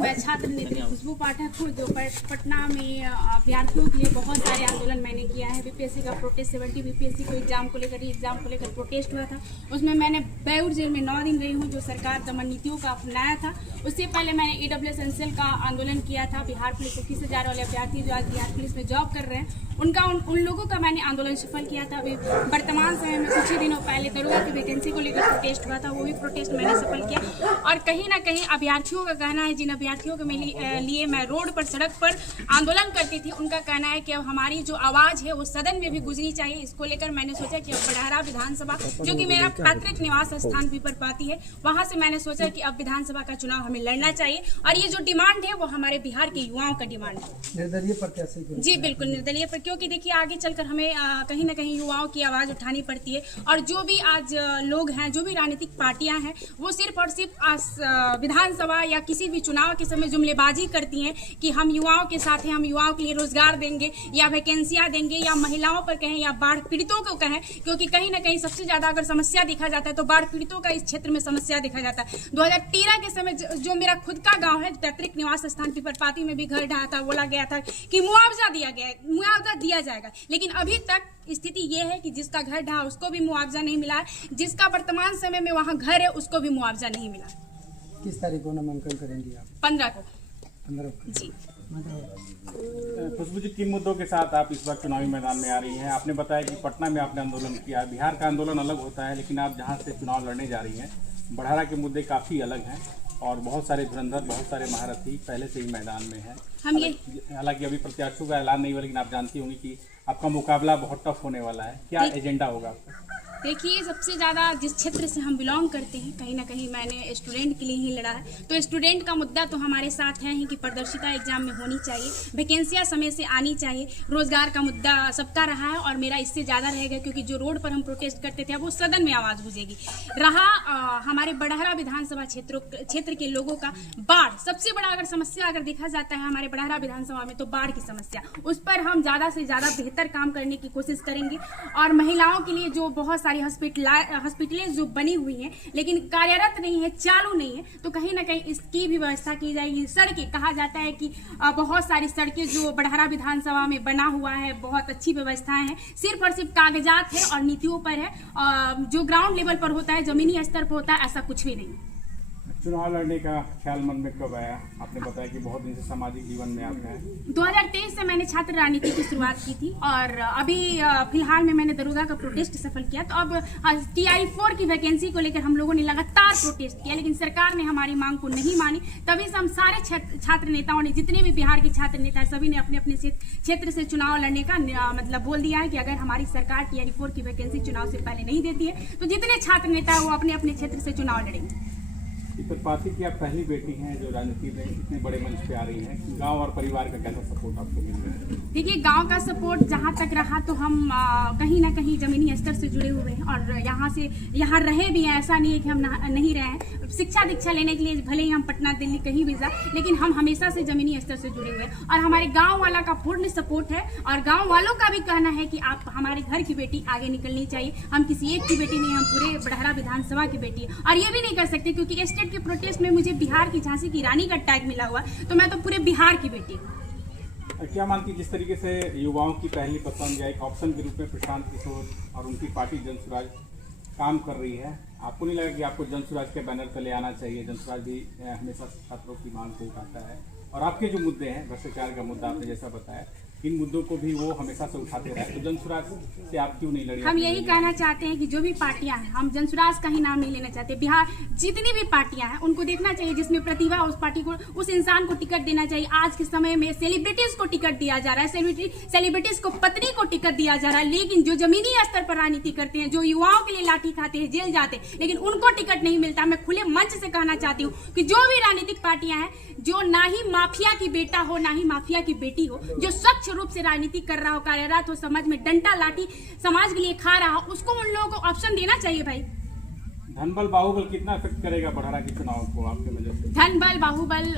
मैं छात्र नेत्री खुशबू पाठक हूँ, जो पटना में अभ्यर्थियों के लिए बहुत सारे आंदोलन मैंने किया है। बीपीएससी का प्रोटेस्ट 70 बीपीएससी को एग्जाम को लेकर प्रोटेस्ट हुआ था। उसमें मैंने बेऊर जेल में 9 दिन रही हूँ, जो सरकार दमन नीतियों का अपनाया था। उससे पहले मैंने ईडब्ल्यूएस एनसीएल का आंदोलन किया था। बिहार पुलिस 21,000 वाले अभ्यर्थी जो आज बिहार पुलिस में जॉब कर रहे हैं, उनका उन लोगों का मैंने आंदोलन सफल किया था। अभी वर्तमान समय में कुछ ही दिनों पहले दरोगा की वैकेंसी को लेकर प्रोटेस्ट हुआ था, वो भी प्रोटेस्ट मैंने सफल किया। और कहीं ना कहीं अभ्यर्थियों का कहना है, जिन अभ्यर्थियों के लिए मैं रोड पर सड़क पर आंदोलन करती थी, उनका कहना है कि अब हमारी जो आवाज़ है वो सदन में भी गुजरनी चाहिए। इसको लेकर मैंने सोचा कि अब बड़हरा विधानसभा, जो कि मेरा पैतृक निवास स्थान पीपर पाती है, वहाँ से मैंने सोचा कि अब विधानसभा का चुनाव हमें लड़ना चाहिए। और ये जो डिमांड है वो हमारे बिहार के युवाओं का डिमांड है। निर्दलीय प्रत्याशी? जी बिल्कुल निर्दलीय पर, क्योंकि देखिए आगे चलकर हमें कहीं ना कहीं युवाओं की आवाज़ उठानी पड़ती है। और जो भी आज लोग हैं, जो भी राजनीतिक पार्टियां हैं, वो सिर्फ और सिर्फ विधानसभा या किसी भी चुनाव के समय जुमलेबाजी करती हैं कि हम युवाओं के साथ हैं, हम युवाओं के लिए रोजगार देंगे या वैकेंसियां देंगे, या महिलाओं पर कहें या बाढ़ पीड़ितों को कहें। क्योंकि कहीं ना कहीं सबसे ज्यादा अगर समस्या देखा जाता है तो बाढ़ पीड़ितों का इस क्षेत्र में समस्या देखा जाता है। 2013 के समय जो मेरा खुद का गाँव है, पैतृक निवास स्थान पीपरपाती में भी घर ढहा था, बोला गया था कि मुआवजा दिया जाएगा, लेकिन अभी तक स्थिति ये है कि जिसका घर ढहा उसको भी मुआवजा नहीं मिला, जिसका वर्तमान समय में वहाँ घर है उसको भी मुआवजा नहीं मिला। किस तारीख को नामांकन करेंगी आप? 15 को। 15 को जी। खुशबू जी, किन मुद्दों के साथ आप इस बार चुनावी मैदान में आ रही हैं? आपने बताया कि पटना में आपने आंदोलन किया, बिहार का आंदोलन अलग होता है, लेकिन आप जहां से चुनाव लड़ने जा रही हैं, बड़हरा के मुद्दे काफ़ी अलग हैं और बहुत सारे धुरंधर, बहुत सारे महारथी पहले से ही मैदान में हैं। हालांकि अभी प्रत्याशियों का ऐलान नहीं हुआ, लेकिन आप जानती होंगी कि आपका मुकाबला बहुत टफ होने वाला है। क्या एजेंडा होगा आपका? देखिए, सबसे ज़्यादा जिस क्षेत्र से हम बिलोंग करते हैं, कहीं ना कहीं मैंने स्टूडेंट के लिए ही लड़ा है। तो स्टूडेंट का मुद्दा तो हमारे साथ है ही कि पारदर्शिता एग्जाम में होनी चाहिए, वैकेंसियाँ समय से आनी चाहिए, रोजगार का मुद्दा सबका रहा है और मेरा इससे ज़्यादा रहेगा, क्योंकि जो रोड पर हम प्रोटेस्ट करते थे अब वो सदन में आवाज़ गूंजेगी। रहा हमारे बड़हरा विधानसभा क्षेत्र के लोगों का बाढ़, सबसे बड़ा अगर समस्या अगर देखा जाता है हमारे बड़हरा विधानसभा में तो बाढ़ की समस्या, उस पर हम ज़्यादा से ज़्यादा बेहतर काम करने की कोशिश करेंगे। और महिलाओं के लिए जो बहुत सारी हॉस्पिटलें जो बनी हुई हैं लेकिन कार्यरत नहीं है, चालू नहीं है, तो कहीं ना कहीं इसकी भी व्यवस्था की जाएगी। सड़कें, कहा जाता है कि बहुत सारी सड़कें जो बड़हरा विधानसभा में बना हुआ है, बहुत अच्छी व्यवस्थाएं हैं, सिर्फ और सिर्फ कागजात है और नीतियों पर है। जो ग्राउंड लेवल पर होता है, जमीनी स्तर पर होता है, ऐसा कुछ भी नहीं। चुनाव लड़ने का ख्याल मन में कब आया? आपने बताया कि बहुत दिन से सामाजिक जीवन में आप हैं। 2023 से मैंने छात्र राजनीति की शुरुआत की थी और अभी फिलहाल में मैंने दरोगा का प्रोटेस्ट सफल किया। तो अब TI4 की वैकेंसी को लेकर हम लोगों ने लगातार प्रोटेस्ट किया, लेकिन सरकार ने हमारी मांग को नहीं मानी। तभी से हम सारे छात्र नेताओं ने, जितने भी बिहार के छात्र नेता सभी ने अपने अपने क्षेत्र से चुनाव लड़ने का मतलब बोल दिया है कि अगर हमारी सरकार TI4 की वैकेंसी चुनाव से पहले नहीं देती है तो जितने छात्र नेता है वो अपने अपने क्षेत्र से चुनाव लड़ेंगे। पीपरपाती की आप पहली बेटी हैं जो राजनीति में इतने बड़े मंच पे आ रही हैं, गांव और परिवार का कैसा सपोर्ट आपको मिल रहा है? देखिए, गांव का सपोर्ट जहां तक रहा तो हम कहीं ना कहीं जमीनी स्तर से जुड़े हुए हैं और यहाँ रहे भी हैं, ऐसा नहीं है कि हम नहीं रहे हैं। शिक्षा दीक्षा लेने के लिए भले ही हम पटना दिल्ली कहीं भी जाए, लेकिन हम हमेशा से जमीनी स्तर से जुड़े हुए हैं और हमारे गाँव वाला का पूर्ण सपोर्ट है। और गाँव वालों का भी कहना है कि आप हमारे घर की बेटी आगे निकलनी चाहिए। हम किसी एक की बेटी नहीं, हम पूरे बड़हरा विधानसभा की बेटी है। और ये भी नहीं कर सकते क्योंकि स्टेट के प्रोटेस्ट में मुझे बिहार की झांसी की रानी का टैग मिला हुआ, तो मैं तो पूरे बिहार की बेटी हूँ। क्या मानती, जिस तरीके से युवाओं की पहली पसंद या एक ऑप्शन के रूप में प्रशांत किशोर और उनकी पार्टी जनसुराज काम कर रही है, आपको नहीं लगा कि आपको जनसुराज के बैनर तले आना चाहिए? जनसुराज भी हमेशा छात्रों की मांग को उठाता है और आपके जो मुद्दे हैं, भ्रष्टाचार का मुद्दा आपने जैसा बताया, इन मुद्दों को भी वो हमेशा से उठाते रहे, तो जनसुराज से आप क्यों नहीं लड़ी? हम यही कहना चाहते हैं कि जो भी पार्टियां हैं, हम जनसुराज का ही नाम नहीं लेना चाहते। बिहार जितनी भी पार्टियां हैं उनको देखना चाहिए जिसमें प्रतिभा, उस पार्टी को, उस इंसान को टिकट देना चाहिए। आज के समय में सेलिब्रिटीज को टिकट दिया जा रहा है, सेलिब्रिटीज को पत्नी को टिकट दिया जा रहा है, लेकिन जो जमीनी स्तर पर राजनीति करते हैं, जो युवाओं के लिए लाठी खाते हैं, जेल जाते हैं, लेकिन उनको टिकट नहीं मिलता। मैं खुले मंच से कहना चाहती हूँ कि जो भी राजनीतिक पार्टियां हैं, जो ना ही माफिया की बेटा हो ना ही माफिया की बेटी हो, जो स्वच्छ रूप से राजनीति कर रहा हो, कार्यरत हो, समाज में डंडा लाठी समाज के लिए खा रहा हो, उसको उन लोगों को ऑप्शन देना चाहिए। भाई, धनबल बाहुबल कितना इफेक्ट करेगा बड़हरा के चुनाव को आपके वजह से? धनबल बाहुबल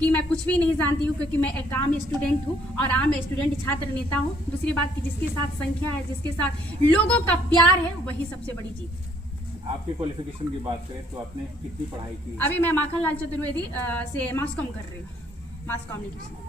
कि मैं कुछ भी नहीं जानती हूँ, क्योंकि मैं एक आम स्टूडेंट हूँ और आम स्टूडेंट छात्र नेता हूँ। दूसरी बात कि जिसके साथ संख्या है, जिसके साथ लोगों का प्यार है, वही सबसे बड़ी जीत। आपके क्वालिफिकेशन की बात करें तो आपने कितनी पढ़ाई की? अभी मैं माखन लाल चतुर्वेदी से मास कॉम कर रही हूँ, मास कम्युनिकेशन।